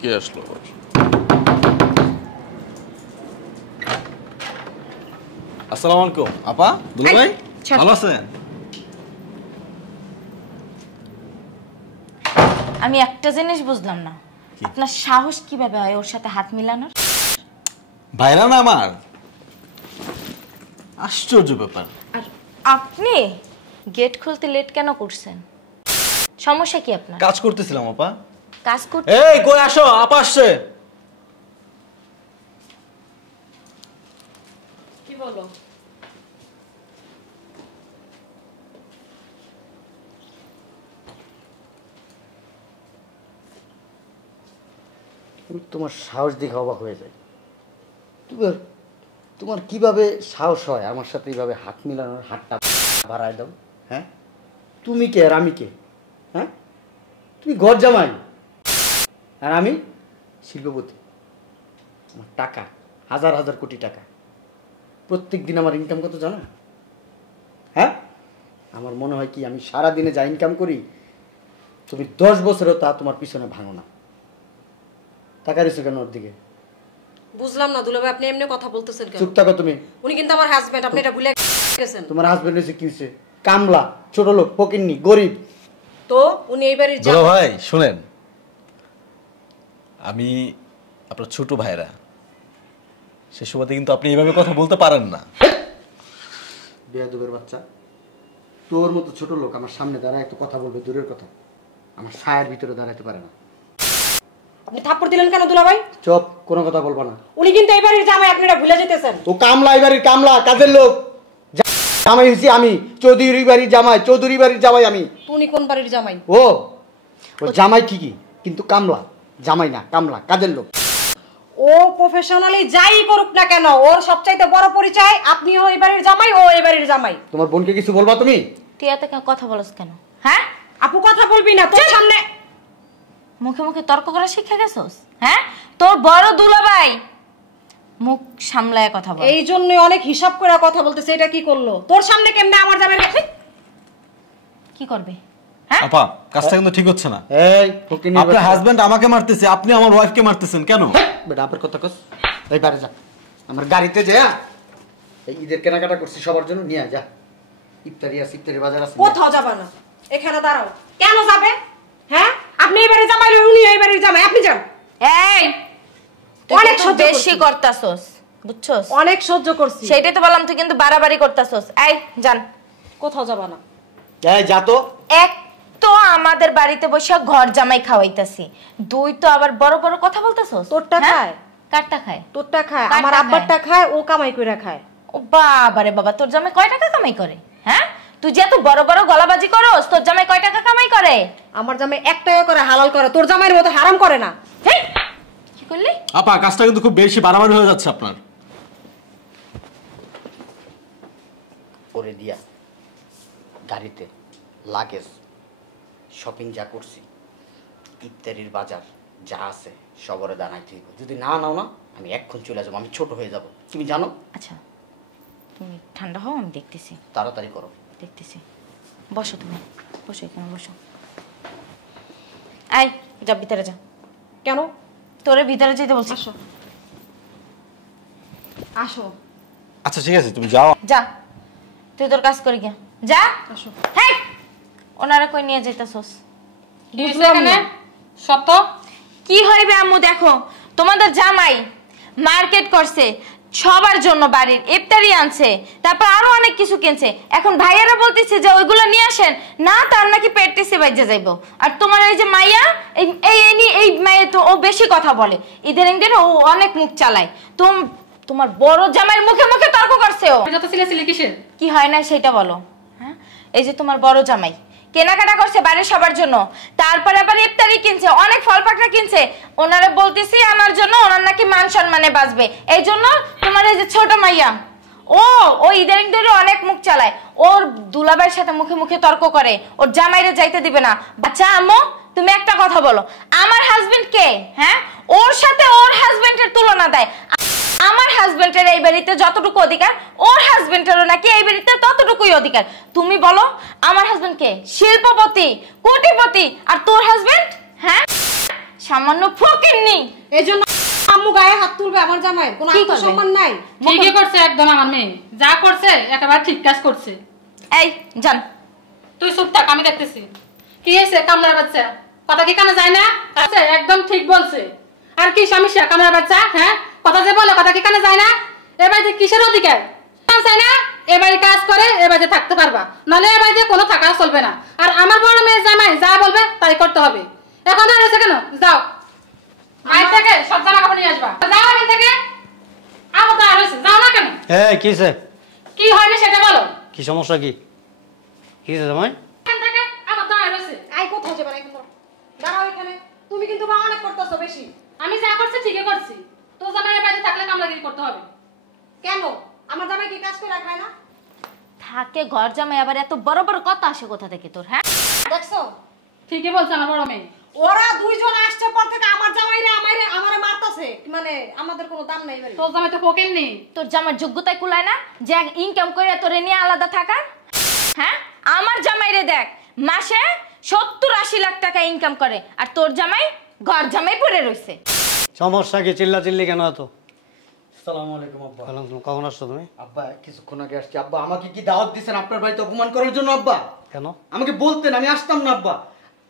কে আসলো আবার? আসসালামু আলাইকুম আপা, দুলা ভাই, ভালো আছেন? আমি একটা জিনিস বুঝলাম না, আপনার সাহস কিভাবে হয় ওর সাথে হাত মিলানোর? ভাইরা না আমার, আশ্চর্য ব্যাপার। আর আপনি গেট খুলতে লেট কেন করছেন? সমস্যা কি আপনার? কাজ করতেছিলাম আপা। কাজ করতে? এই কই আসো, আপা আসছে। কি বলো? তোমার সাহস দেখে অবাক হয়ে যায়। তোমার কিভাবে সাহস হয় আমার সাথে এইভাবে হাত মিলানোর? হাতটা বাড়ায় দাও। হ্যাঁ, তুমি কে আর আমি কে? হ্যাঁ, তুমি ঘর জামাই আর আমি শিল্পপতি। আমার টাকা হাজার হাজার কোটি টাকা, প্রত্যেক দিন আমার ইনকাম কত জানো? হ্যাঁ, আমার মনে হয় কি আমি সারা দিনে যা ইনকাম করি তুমি 10 বছরেও তা তোমার পিছনে ভাঙো না। টাকা দিছো কেন ওর দিকে? বুঝলাম না দুলাভাই, আপনি এমনি কথা বলতেছেন কেন? চুপ থাকো তুমি। উনি কিন্তু আমার হাজবেন্ড, আপনি এটা ভুলে গেছেন। তোমার হাজবেন্ড হয়েছে কি হয়েছে? কামলা, ছোট লোক, ফকিন্নি, গরিব। তো উনি এইবারে দুলা ভাই শুনেন, আমি আপনার ছোট ভাইরা, সে সময়তে কিন্তু আপনি এইভাবে কথা বলতে পারেন না। বেয়াদবের বাচ্চা, তোর মতো ছোট লোক আমার সামনে দাঁড়ায় একটু কথা বলবে দূরের কথা, আমার ছায়ার ভিতরে দাঁড়াতে পারে না। আপনি থাপ্পড় দিলেন কেন দুলাভাই? চুপ, কোনো কথা বলবো না। উনি কিন্তু এইবারে জামাই, আপনি এটা ভুলে যেতেছেন। ও কামলা, এবারের কামলা, কাজের লোক। জামাই হয়েছি আমি, চৌধুরী বাড়ির জামাই, চৌধুরী বাড়ির জামাই আমি। তো উনি কোন বাড়ির জামাই? ও জামাই ঠিকই, কিন্তু কামলা, জামাই না, কামলা, কাজের লোক। ও প্রফেশনালি যাই করুক না কেন, ওর সবচাইতে বড় পরিচয় আপনিও এই বাড়ির জামাই, ও এই বাড়ির জামাই। তোমার বোনকে কিছু বলবা তুমি? তুই এত কথা বলছ কেন? হ্যাঁ, আপু কথা বলবি না, তোর সামনে মুখে মুখে তর্ক করা শিখে গেছস? হ্যাঁ, তোর বড় দুলাভাই, মুখ সামলায় কথা বল। এই জন্য অনেক হিসাব করে কথা বলতেছে। এটা কি করলো? তোর সামনে কেমনে আমার জামাই? কি করবে? হ্যাঁ আপা, কাজটা কিন্তু ঠিক হচ্ছে না। এই ফকিন্নি, আপনার হাজবেন্ড আমাকে মারতেছে, আপনি আমার ওয়াইফকে মারতেছেন কেন? বেটা আপনার কথা কস। এই বাড়ি যা, আমার গাড়িতে যা, এই ঈদের কেনাকাটা করছি সবার জন্য, নিয়ে যা। ইফতারি আছে, ইফতারি বাজার আছে। কোথাও যাবা না, এখানে দাঁড়াও। কেন যাবে? হ্যাঁ, আপনি এই বাড়ির জামাই, উনি এই বাড়ির জামাই, আপনি যান। এই অনেক তুই বেশি করতাছস, বুঝছস? অনেক সহ্য করছি। সেটাই তো বললাম, তুই কিন্তু বাড়াবাড়ি করতাছস। এই জান, কোথাও যাবা না। এই যা তো। এক তো আমাদের বাড়িতে বসে ঘর জামাই খাওয়াইতাছি, দুই তো আবার বড় বড় কথা বলতাছস। তোরটা খায়? কারটা খায়? তোরটা খায়, কারটা আমার খায়? আব্বারটা খায়, ও কামাই কইরা খায়। ও বাবা রে বাবা, তোর জামাই কয় টাকা কামাই করে? হ্যাঁ, তুই যে এত বড় বড় গলাবাজি করস, তোর জামাই কয় টাকা কামাই করে? আমার জামাই 1 টাকা করে হালাল করে, তোর জামাইয়ের মতো হারাম করে না। হেই, কি করলি? আপা, কাজটা কিন্তু খুব বেশি বাড়াবাড়ি হয়ে যাচ্ছে আপনার। করে দিয়া গাড়িতে লাগেজ, শপিং যা করছি, ইফতারির বাজার যা আছে সবরে দাঁড়াইতে হইব। যদি না নাও না, আমি এক্ষুন চলে যাবো, আমি ছোট হয়ে যাব, তুমি জানো। আচ্ছা, তুমি ঠান্ডা হও, আমি দেখতেছি। তাড়াতাড়ি করো। দেখতেছি। বসো, তুমি বসো, এখানে বসো। আয়, যা ভিতরে যা। কেন? তোরে ভিতরে যেতে বলছি। আসো আসো। আচ্ছা ঠিক আছে, তুমি যাও। যা, তুই তোর কাজ করি গিয়া যা। আসো। হেই, ওনারা কই নিয়ে যাইতাছস? বুঝলাম না। সত কি হইবে আম্মু? দেখো, তোমাদের জামাই মার্কেট করছে, সবার জন্য বাড়ির ইফতারি আনছে, তারপর আরো অনেক কিছু কিনছে। এখন ভাইয়ারা বলতেছে যে ওইগুলো নিয়ে আসেন না, তার নাকি পেট টিসে বাইজা যাইবো। আর তোমার এই যে মাইয়া, এই মাইয়া তো ও বেশি কথা বলে, ইদানিং দিন ও অনেক মুখ চালায়। তোমার বড় জামাইয়ের মুখে মুখে তর্ক করছে ও। কি হয় না সেটা বলো। হ্যাঁ, এই যে তোমার বড় জামাই কেনাকাটা করছে বাড়ির সবার জন্য, তারপরে আবার ইফতারি কিনছে, অনেক ফল পাকড়া কিনছে। ওনারে বলতেছি আনার জন্য, ওনার নাকি মান সম্মানে বাঁচবে। এই জন্য তোমার এই যে ছোট মাইয়া, ও ইদানিং ধরে অনেক মুখ চালায়, ওর দুলাভাইয়ের সাথে মুখে মুখে তর্ক করে, ওর জামাইরে যাইতে দিবে না। আচ্ছা আম্মু, তুমি একটা কথা বলো, আমার হাজবেন্ড কে? হ্যাঁ, ওর সাথে ওর হাজবেন্ডের তুলনা দেয়। আমার হাজবেন্ডের এই বাড়িতে যতটুকু অধিকার, ওর হাজবেন্ডেরও নাকি এই বাড়িতে ততটুকুই অধিকার। তুমি বলো, আমার হাজবেন্ড কে? শিল্পপতি, কোটিপতি, আর তোর হাজবেন্ড? হ্যাঁ, সামান্য ফকিন্নি। এই জন্য আম্মু গায়ে হাত তুলবে আমার জামাই? কোনো কি করবে? আত্মসম্মান নাই? ঠিকই করছে একদম আমার মেয়ে, যা করছে একেবারে ঠিক কাজ করছে। এই জান, তুই চুপ থাক, আমি দেখতেছি। কি হয়েছে কামলার বাচ্চা? কথা কি কানে যায় না? আচ্ছা একদম ঠিক বলছে। আর কি সমস্যা কামলার বাচ্চা? হ্যাঁ, কথা যে বলে কথা কি কানে যায় না? এবারে কিসের অধিকার চাই না? এবারে কাজ করে এবারে থাকতে পারবা, নাহলে এবারে কোনো থাকা চলবে না। আর আমার বড় মেয়ে জামাই যা বলবে তাই করতে হবে। এখন আর এসে কেন? যাও মায়ের থেকে সব জামা কাপড় নিয়ে আসবা। যাও এখান থেকে। আমার তো আর হয়েছে, যাও না কেন? এই কিসে? কি হয়নি সেটা বলো। কি সমস্যা? কি কিসে জামাই? এখান থেকে আমার তো আর হয়েছে। আই কোথাও যাবে না কিন্তু। দাঁড়াও এখানে। তুমি কিন্তু মা অনেক করতেছো বেশি। আমি যা করছি ঠিকই করছি। তো জামাই এর বাড়িতে থাকলে কামলাগিরি করতে হবে। কেন? আমার জামাই কি কাজ করে খায় না? থাকে ঘর জামাই, আবার এত বড় বড় কথা আসে কোথা থেকে তোর? হ্যাঁ, দেখছো? ঠিকই বলছে আমার বড় মেয়ে। ওরা দুইজন আসছে পর থেকে আমার জামাইরে আমারে মারতাছে। মানে আমাদের কোনো দাম নাই বাড়ি। তোর জামাই তো ফকির নেই। তোর জামার যোগ্যতায় কুলায় না যে ইনকাম করে তোরে নিয়ে আলাদা থাকার? হ্যাঁ, আমার জামাইরে দেখ, মাসে 70-80 লাখ টাকা ইনকাম করে, আর তোর জামাই ঘর জামাই পড়ে রইছে। সমস্যা কি? চিল্লা চিল্লি কেন এত? আসসালামু আলাইকুম আব্বা। কখন আসছো তুমি? আব্বা কিছুক্ষণ আগে আসছি। আব্বা আমাকে কি দাওয়াত দিয়েছেন আপনার বাড়িতে অপমান করার জন্য? আব্বা কেন? আমাকে বলতেন, আমি আসতাম না আব্বা।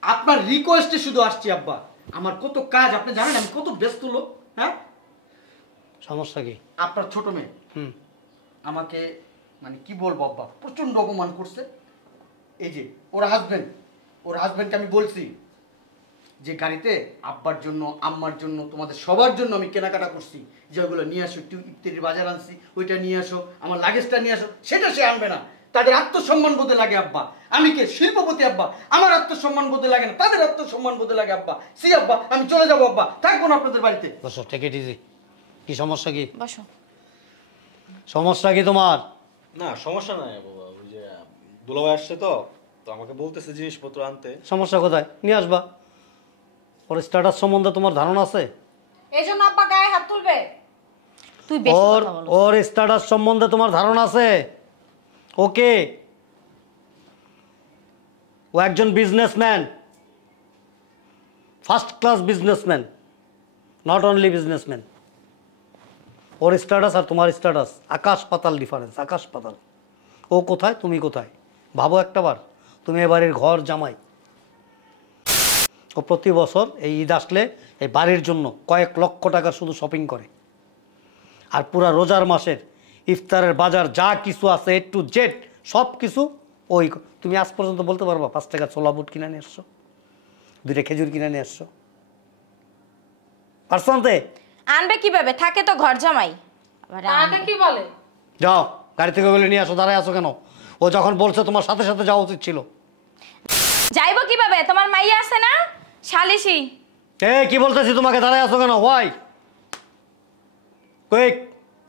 আপনার রিকোয়েস্টে শুধু আসছি আব্বা। আমার কত কাজ আপনি জানেন, আমি কত ব্যস্ত লোক। হ্যাঁ, সমস্যা কি? আপনার ছোট মেয়ে আমাকে মানে কি বলবো আব্বা, প্রচন্ড অপমান করছে। এই যে ওর হাজবেন্ডকে আমি বলছি যে গাড়িতে আব্বার জন্য, আম্মার জন্য, তোমাদের সবার জন্য আমি কেনাকাটা করছি, যে ওইগুলো নিয়ে আসো, একটু ইফতারির বাজার আনছি, ওইটা নিয়ে আসো, আমার লাগেজটা নিয়ে আসো। সেটা সে আনবে না। তাদের আত্মসম্মান বোধে লাগে আব্বা। আমি কে? শিল্পপতি আব্বা। আমার আত্মসম্মান বোধে লাগে না, তাদের আত্মসম্মান বোধে লাগে আব্বা। সি আব্বা, আমি চলে যাবো আব্বা, থাকবো না আপনাদের বাড়িতে। বসো, টেক ইট ইজি। কি সমস্যা কি? বসো। সমস্যা কি তোমার? না সমস্যা নাই বাবা, ওই যে দুলাভাই আসছে তো তো আমাকে বলতেছে জিনিসপত্র আনতে। সমস্যা কোথায়? নিয়ে আসবা। ওর স্ট্যাটাস সম্বন্ধে তোমার ধারণা আছে? এই জন্য আব্বা গায়ে হাত তুলবে? তুই বেশি ওর কথা বলো। ওর স্ট্যাটাস সম্বন্ধে তোমার ধারণা আছে? ওকে, ও একজন businessman, first class businessman, not only businessman. ওর স্ট্যাটাস আর তোমার স্ট্যাটাস আকাশ পাতাল ডিফারেন্স, আকাশ পাতাল। ও কোথায়, তুমি কোথায়? ভাবো একটাবার। তুমি এবারের ঘর জামাই। ও প্রতি বছর এই ঈদ আসলে এই বাড়ির জন্য কয়েক লক্ষ টাকা শুধু শপিং করে। আর পুরা রোজার মাসের ইফতারের বাজার যা কিছু আছে এ টু জেড সব কিছু ওই। তুমি আজ পর্যন্ত বলতে পারবা 5 টাকা ছোলা বুট কিনে নিয়ে আসছো, 2টা খেজুর কিনে নিয়ে আসছো? পারছান্তে আনবে কিভাবে? থাকে তো ঘর জামাই। আবার তাকে কি বলে? যাও গাড়ি থেকে বলে নিয়ে আসো। দাঁড়ায় আসো কেন? ও যখন বলছে তোমার সাথে সাথে যাওয়া উচিত ছিল। যাইবো কিভাবে? তোমার মাইয়া আছে না, শালিশি। কি বলতেছি তোমাকে? দাঁড়ায় আসো কেন? Why quick.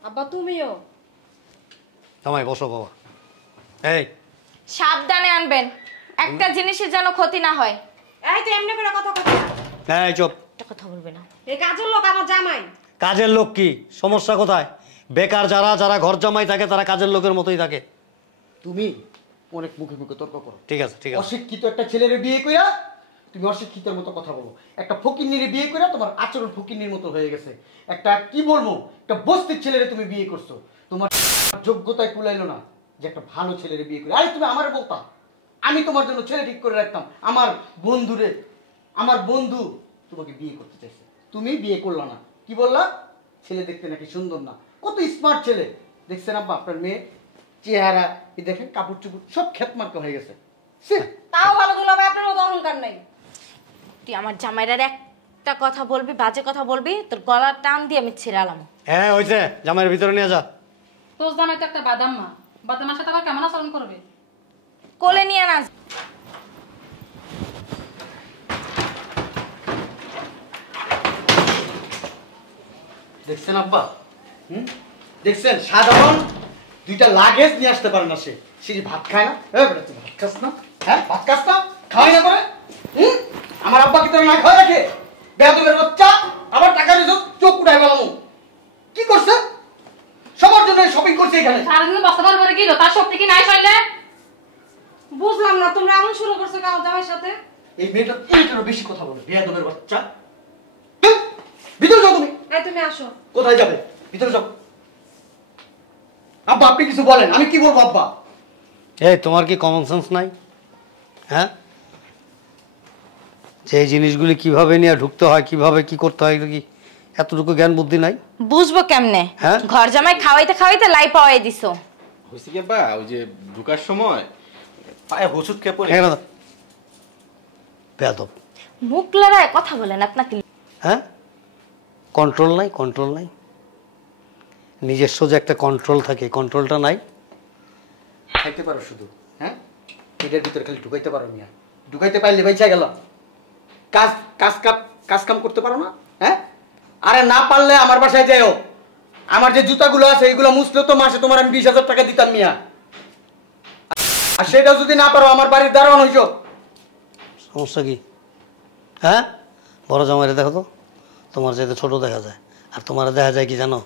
আব্বা তুমিও জামাই বসো বাবা। এই সাবধানে আনবেন, একটা জিনিসের যেন ক্ষতি না হয়। এই তো এমনি করে কথা কথা। এই চুপ, একটা কথা বলবে না। এই কাজের লোক আমার জামাই। কাজের লোক কি? সমস্যা কোথায়? বেকার যারা যারা ঘর জামাই থাকে তারা কাজের লোকের মতোই থাকে। তুমি অনেক মুখে মুখে তর্ক করো। ঠিক আছে, ঠিক আছে। অশিক্ষিত একটা ছেলের বিয়ে কইরা তুমি অশিক্ষিতের মতো কথা বলো। একটা ফকিন্নির বিয়ে কইরা তোমার আচরণ ফকিন্নির মতো হয়ে গেছে। একটা কি বলবো, একটা বস্তির ছেলেরে তুমি বিয়ে করছো। তোমার যোগ্যতায় কুলাইলো না যে একটা ভালো ছেলের বিয়ে করে। আরে তুমি আমার বলতা, আমি তোমার জন্য ছেলে ঠিক করে রাখতাম। আমার বন্ধু তোমাকে বিয়ে করতে চাইছে, তুমি বিয়ে করলা না। কি বললা? ছেলে দেখতে নাকি সুন্দর না। কত স্মার্ট ছেলে দেখছেন আব্বা আপনার মেয়ে? চেহারা এই দেখেন, কাপড় চুপড় সব খেতমার্কা হয়ে গেছে। তাও ভালো দুলাভাই, আপনার মতো অহংকার নাই। তুই আমার জামাইরার একটা কথা বলবি, বাজে কথা বলবি, তোর গলার টান দিয়ে আমি ছিড়ালাম। হ্যাঁ হয়েছে, জামাইয়ের ভিতরে নিয়ে যা। তোর জামাই তো একটা বাদাম মা, বাদামের সাথে আবার কেমন আচরণ করবে? কোলে নিয়ে না। দেখছেন আব্বা? দেখছেন সাধারণ 2টা লাগেজ নিয়ে আসতে পারে না সে। সে যে ভাত খায় না। বেটা তুই ভাত খাস না? হ্যাঁ ভাত খাস না? খাওয়াই না করে? আমার আব্বা কি তোর না খাওয়া রাখে? বেয়াদবের বাচ্চা, আবার টাকা নিয়ে চোখ উঠাই বলাম। কি করছে? সবার জন্য শপিং করছে এখানে। সারাদিন বস্তা ভর করে গেল, তার শক্তি কি নাই শরীরে? বুঝলাম না, তোমরা এমন শুরু করছো কাল জামাইয়ের সাথে। এই মেয়েটারও বেশি কথা বলে। বেয়াদবের বাচ্চা। ভিতরে যাও তুমি। এই তুমি আসো। কোথায় যাবে? ভিতরে যাও। আব্বা আপনি কিছু বলেন, আমি কি বলবো আব্বা? এই তোমার কি কমন সেন্স নাই? হ্যাঁ, যে এই জিনিসগুলি কিভাবে নিয়ে ঢুকতে হয়, কিভাবে কি করতে হয়, কি এতটুকু জ্ঞান বুদ্ধি নাই? বুঝবো কেমনে? হ্যাঁ? ঘর জামাই খাওয়াইতে খাওয়াইতে লাই পাওয়াই দিছো। হয়েছে কি বা ওই যে ঢুকার সময় পায়ে হোঁচট খেয়ে পড়ে। বেয়াদব। মুখ লড়ায় কথা বলেন আপনাকে। হ্যাঁ, কন্ট্রোল নাই, কন্ট্রোল নাই। নিজস্ব যে একটা কন্ট্রোল থাকে, কন্ট্রোলটা নাই। খাইতে পারো শুধু, হ্যাঁ পেটের ভিতরে খালি ঢুকাইতে পারো মিয়া। ঢুকাইতে পারলে বাইচা গেল। কাজ কাজ কাজ কাম করতে পারো না, হ্যাঁ? আরে না পারলে আমার বাসায় যাও। আমার যে জুতাগুলো আছে এইগুলো মুছলে তো মাসে তোমার আমি 20,000 টাকা দিতাম মিয়া। আর সেটাও যদি না পারো আমার বাড়ির দারোয়ান হইছো। সমস্যা কি? হ্যাঁ, বড় জামাইরে দেখো তো, তোমার চাইতে ছোট দেখা যায়। আর তোমার দেখা যায় কি জানো,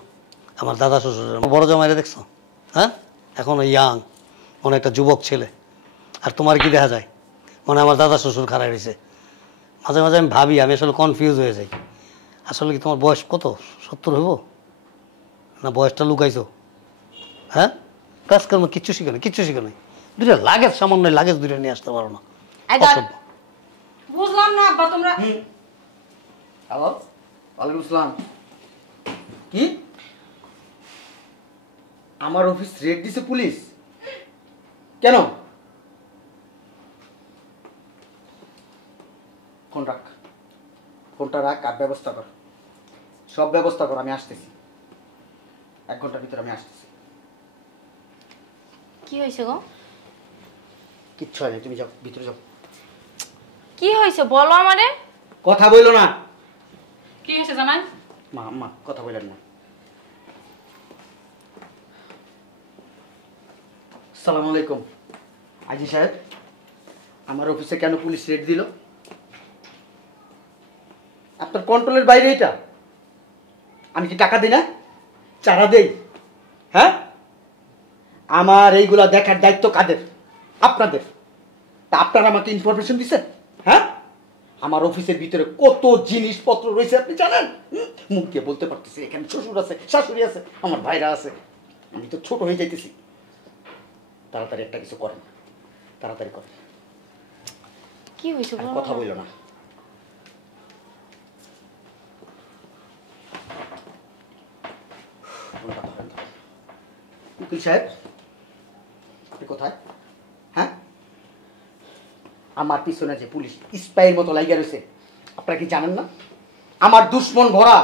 আমার দাদা শ্বশুরের বড় জামাইরে দেখছো? হ্যাঁ, এখনো ইয়াং, মনে একটা যুবক ছেলে। আর তোমার কি দেখা যায়? মানে আমার দাদা শ্বশুর খারাপ হয়েছে। মাঝে মাঝে আমি ভাবি, আমি আসলে কনফিউজ হয়ে যাই। আসলে কি তোমার বয়স কত? 70 হইব না? বয়সটা লুকাইছো? হ্যাঁ, কাজকর্ম কিচ্ছু শিখো না, কিচ্ছু শিখো নাই। দুইটা লাগেজ, সামান্য লাগেজ দুইটা নিয়ে আসতে পারো না। অসভ্য। বুঝলাম না আব্বা তোমরা। হ্যালো, ওয়ালাইকুম আসসালাম। কি আমার অফিস রেড দিছে পুলিশ? কেন? ফোন রাখ, ফোনটা রাখ আর ব্যবস্থা কর, সব ব্যবস্থা কর। আমি আসতেছি, 1 ঘন্টার ভিতরে আমি আসতেছি। কি হয়েছে গো? কিচ্ছু হয়নি, তুমি যাও, ভিতরে যাও। কি হয়েছে বলো আমারে। কথা বইলো না। কি হয়েছে জামাই? মা আম্মা কথা বললেন না। আসসালামু আলাইকুম। আজি সাহেব, আমার অফিসে কেন পুলিশ রেড দিল? আপনার কন্ট্রোলের বাইরে এটা? আমি কি টাকা দিই না, চারা দেই? হ্যাঁ, আমার এইগুলা দেখার দায়িত্ব কাদের? আপনাদের। তা আপনারা আমাকে ইনফরমেশন দিচ্ছেন? হ্যাঁ, আমার অফিসের ভিতরে কত জিনিসপত্র রয়েছে আপনি জানেন? মুখ দিয়ে বলতে পারতেছি, এখানে শ্বশুর আছে, শাশুড়ি আছে, আমার ভাইরা আছে। আমি তো ছোট হয়ে যাইতেছি। তাড়াতাড়ি একটা কিছু করেন, তাড়াতাড়ি করেন। কি হয়েছে আর বলো কথা না। বলল না। উকিল সাহেব, আপনি কোথায়? হ্যাঁ, আমার পিছনে যে পুলিশ স্পাইয়ের মতো লাগিয়ে রয়েছে, আপনারা কি জানেন না? আমার দুশ্মন ভরা,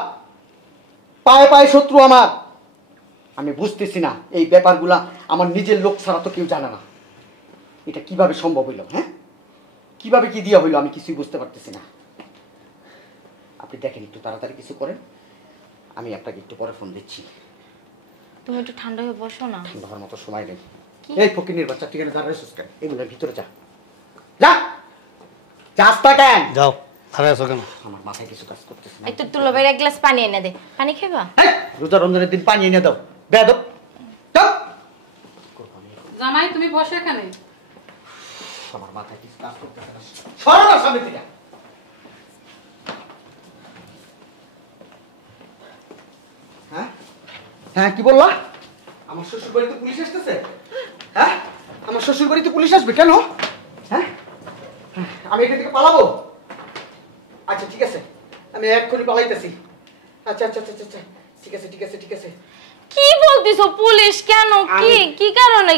পায়ে পায়ে শত্রু আমার। আমি বুঝতেছি না এই ব্যাপারগুলা আমার নিজের লোক ছাড়া তো কেউ জানে না। এটা কিভাবে সম্ভব হইল? হ্যাঁ, কিভাবে কি দিয়া হইলো আমি কিছুই বুঝতে পারতেছি না। আপনি দেখেন, একটু তাড়াতাড়ি কিছু করেন। আমি আপনাকে একটু পরে ফোন দিচ্ছি। তুমি একটু ঠান্ডা হয়ে বসো না। ঠান্ডা হওয়ার মতো সময় নেই। কি? এই ফকিনের বাচ্চা, ঠিকানা দাঁড়ায় সুস্কার, এগুলোর ভিতরে যা, যা, যাস্তা কেন? যাও, দাঁড়ায় আছো কেন? আমার মাথায় কিছু কাজ করতেছে না। একটু তুলো বাইরে এক গ্লাস পানি এনে দে। পানি খাইবা? এই, রোজা রমজানের দিন পানি এনে দাও, বেয়াদব। যাও। জামাই তুমি বসে এখানে। আমার মাথায় কিছু কাজ করতেছে না। সরো না সামনে থেকে। হ্যাঁ, হ্যাঁ, কি বললা? আমার শ্বশুর বাড়িতে পুলিশ আসতেছে? হ্যাঁ, আমার শ্বশুর বাড়িতে পুলিশ আসবে কেন? হ্যাঁ, আমি এখান থেকে পালাবো? আচ্ছা ঠিক আছে, আমি এক্ষুনি পালাইতেছি। আচ্ছা আচ্ছা আচ্ছা আচ্ছা, ঠিক আছে ঠিক আছে ঠিক আছে। কি বলতিছো? পুলিশ কেন? কি কি কারণে?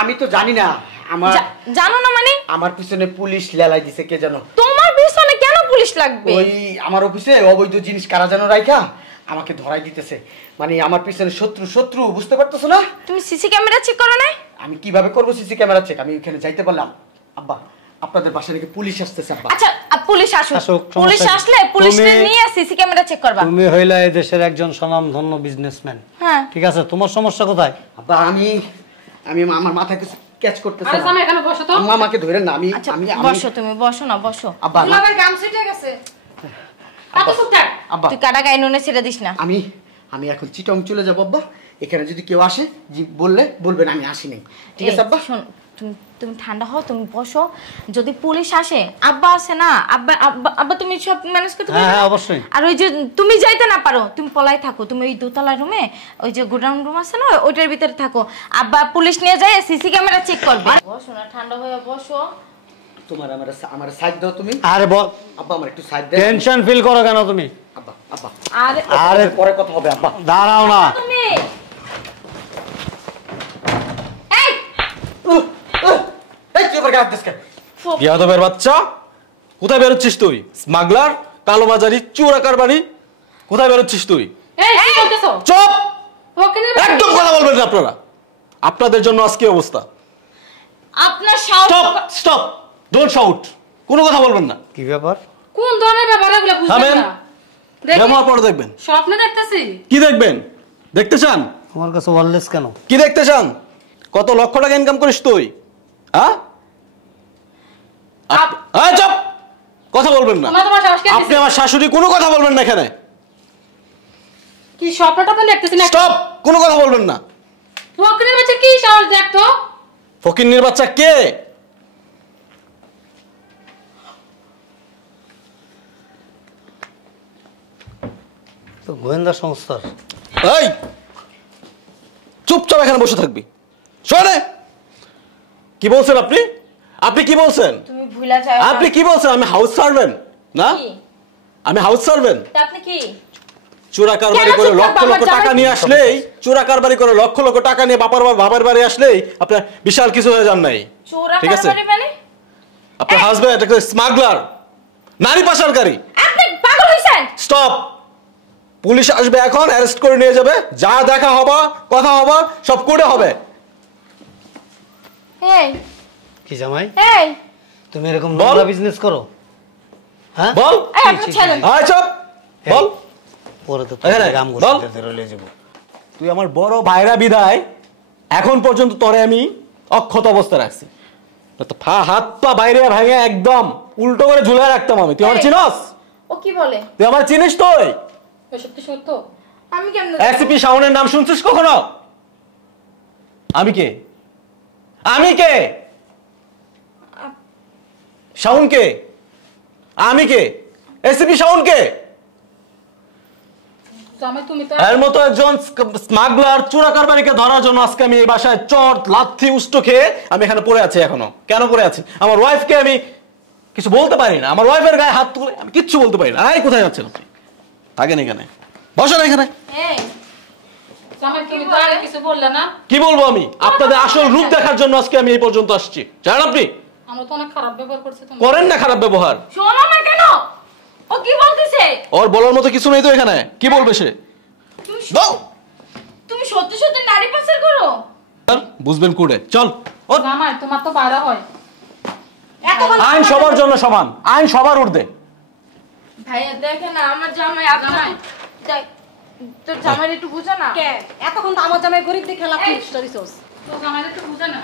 আমি তো জানি না। আমার জানো না মানে? আমার পিছনে পুলিশ লেলাই দিছে, কে জানো? তোমার পিছনে কেন পুলিশ লাগবে? ওই আমার অফিসে অবৈধ জিনিস কারা যেন রাইখা আমাকে ধরাই দিতেছে। মানে আমার পিছনে শত্রু, শত্রু, বুঝতে পারতেছো না? তুমি সিসি ক্যামেরা চেক করো না? আমি কিভাবে করবো সিসি ক্যামেরা চেক? আমি ওখানে যাইতে পারলাম? আব্বা, আপনাদের বাসায় নাকি পুলিশ আসতেছে আব্বা। আচ্ছা, পুলিশ আসুক। আসুক, সমস্যা পুলিশ নেই। আসলে পুলিশকে তুমি- নিয়ে সিসি ক্যামেরা চেক করবা। তুমি হইলা এই দেশের একজন স্বনামধন্য বিজনেসম্যান। হ্যাঁ। ঠিক আছে, তোমার সমস্যা কোথায়? আব্বা, আমি আমার মাথায় কিছু ক্যাচ করতেছে আরে না। জামাই এখানে বসো তো। আম্মা আমাকে ধরেন না। আমি আচ্ছা আমি বসো, তুমি বসো না, বসো। আব্বা দুলাভাইয়ের গাম ছিটে গেছে। এত চুপ থাক। আব্বা, তুই কাটা গায়ে নুনে ছেড়ে দিস না। আমি এখন চিটং চলে যাবো আব্বা। এখানে যদি কেউ আসে বলবেন আমি আসি নাই। ঠিক আছে আব্বা? শোন, তুমি তুমি ঠান্ডা হও, তুমি বসো। যদি পুলিশ আসে, আব্বা আছে না, আব্বা আব্বা আব্বা তুমি সব ম্যানেজ করতে পারবে? হ্যাঁ অবশ্যই। আর ওই যে তুমি যাইতে না পারো, তুমি পলাই থাকো, তুমি ওই দোতলা রুমে ওই যে গোডাউন রুম আছে না, ওইটার ভিতরে থাকো। আব্বা পুলিশ নিয়ে যায়, সিসি ক্যামেরা চেক করবে। বসো না, ঠান্ডা হয়ে বসো। তোমার আমার সাইড দাও তুমি। আরে বল আব্বা আমার একটু সাইড দে। টেনশন ফিল করো কেন তুমি? আব্বা আব্বা আরে আরে পরে কথা হবে আব্বা। দাঁড়াও না। তুমি এই কি এবার গায়ে দিস কেন? বিয়াদবের বাচ্চা, কোথায় বেরোচ্ছিস তুই? স্মাগলার, কালোবাজারি, চোরা কারবারি, কোথায় বেরোচ্ছিস তুই? এই কি বলতেছো? চুপ! ফকিনের একদম কথা বলবেন না আপনারা। আপনাদের জন্য আজকে অবস্থা। আপনার সাহস। স্টপ স্টপ, ডোন্ট শাউট, কোনো কথা বলবেন না। কি ব্যাপার? কোন ধরনের ব্যাপার এগুলো বুঝবেন থামেন। না? দেখি ব্যবহার পরে দেখবেন। স্বপ্ন দেখতেছি। কি দেখবেন? দেখতে চান? আমার কাছে ওয়ারলেস কেন? কি দেখতে চান? কত লক্ষ টাকা ইনকাম করিস তুই? হ্যাঁ? চুপ! কথা বলবেন না। তোমার সাহস কে আপনি আমার শাশুড়ি, কোনো কথা বলবেন না এখানে। কি স্বপ্নটা তো দেখতেছি না। স্টপ, কোনো কথা বলবেন না। ফকিনের বাচ্চা কি সাহস দেখতো? ফকিন্নির বাচ্চা কে? তো গোয়েন্দা সংস্থার। এই চুপচাপ এখানে বসে থাকবি। শোনে, কি বলছেন আপনি? আপনি কি বলছেন? তুমি ভুলা যাও। আপনি কি বলছেন? আমি হাউস সার্ভেন্ট না? কি? আমি হাউস সার্ভেন্ট। তা আপনি কি? চোরা কারবারি করে লক্ষ লক্ষ টাকা নিয়ে আসলেই, চোরা কারবারি করে লক্ষ লক্ষ টাকা নিয়ে বাবার বাড়ি আসলেই আপনার বিশাল কিছু হয়ে যান নাই। চোরা ঠিক আছে? কারবারি মানে? আপনার হাজবেন্ড একটা স্মাগলার, নারী পাচারকারী। আপনি পাগল হইছেন? স্টপ! পুলিশ আসবে এখন, অ্যারেস্ট করে নিয়ে যাবে। যা দেখা হবা, কথা হবা, সব করে হবে। এই কি জামাই, এই তুমি এরকম বল। নোংরা বিজনেস করো? হ্যাঁ বল। এই আপনি ছেড়েন। আয় চুপ, বল। পরে তো এখানে, রাম বল। গোসাইতে রইলে যাব। তুই আমার বড় ভাইরা বিদায় এখন পর্যন্ত তোরে আমি অক্ষত অবস্থা রাখছি। তো হাত পা বাইরে ভাঙে একদম উল্টো করে ঝুলে রাখতাম আমি। তুই আমার এই। চিনস? ও কি বলে? তুই আমার চিনিস? তুই সত্যি সত্য আমি কেমনে? এসিপি শাওনের নাম শুনছিস কখনো? আমি কে? আমি কে? শাওন কে? আমি কে? এসিপি শাওন কে? জামাই তুমি তো এর মতো একজন স্মাগলার, চোরা কারবারিকে ধরার জন্য আজকে আমি এই বাসায় চট লাথি উষ্ট খেয়ে আমি এখানে পড়ে আছি। এখনো কেন পড়ে আছি? আমার ওয়াইফকে আমি কিছু বলতে পারি না। আমার ওয়াইফের গায়ে হাত তুলে আমি কিচ্ছু বলতে পারি না। আয়, কোথায় যাচ্ছেন আপনি? থাকেন এখানে, বসেন এখানে। এই জামাই তুমি তো আর কিছু বললে না। কি বলবো আমি? আপনাদের আসল রূপ দেখার জন্য আজকে আমি এই পর্যন্ত আসছি। জানেন আপনি? আমরা তো অনেক খারাপ ব্যবহার করছি তুমি। করেন না খারাপ ব্যবহার। শোনো না কেন? ও কি বলতেছে? ওর বলার মতো কিছু নেই তো এখানে। কি বলবে সে? বল। তুমি সত্যি সত্যি নারী পাচার করো? বুঝবেন কুড়ে। চল। জামাই তোমার তো বাইরে হয়। আইন সবার জন্য সমান, আইন সবার ঊর্ধ্বে। ভাইয়া দেখে না আমার জামাই আপনার জামাই। তোর জামাই একটু বুঝো না। কে এতক্ষণ তো আমার জামাই গরিব দেখে লাভ করিস। তো জামাই একটু বুঝে না।